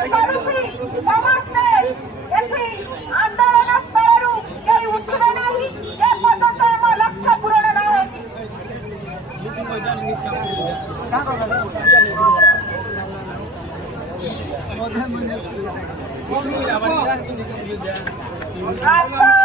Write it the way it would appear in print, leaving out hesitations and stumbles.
ସମସ୍ତେ ଏଠି ଆନ୍ଦୋଳନ ସ୍ତରରୁ କେହି ଉଠିବେ ନାହିଁ ଯେ ପର୍ଯ୍ୟନ୍ତ ଆମ ଲକ୍ଷ୍ୟ ପୂରଣ ନ ହେଉଛି। ରାଷ୍ଟ୍ର